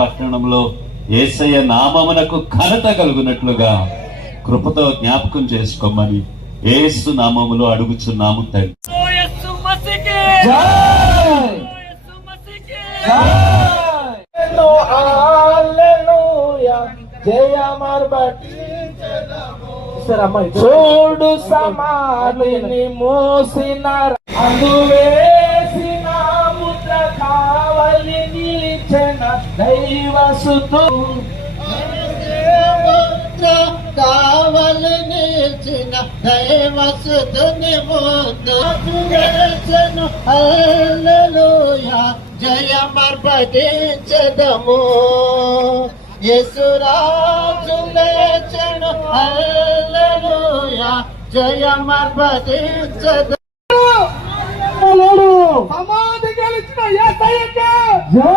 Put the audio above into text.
పట్టణంలో యేసయ్య నామమునకు ఘనత కలుగునట్లుగా కృపతో జ్ఞాపకం చేసుకోమని యేసు నామములో అడుగుచున్నాము తండ్రి. చూడు సమాధిని మోసిన అందువేసిన ముద్ర కావలి నిలిచిన దైవసుతో కావలి నిలిచిన దైవసుతుని ముందు హల్లెలూయా జయమర్పటించెదము. యేసురాజు లేచెను హల్లెలూయా జయమర్పటించెదము. సమాధి గెలిచిన యేసయ్యకే జై.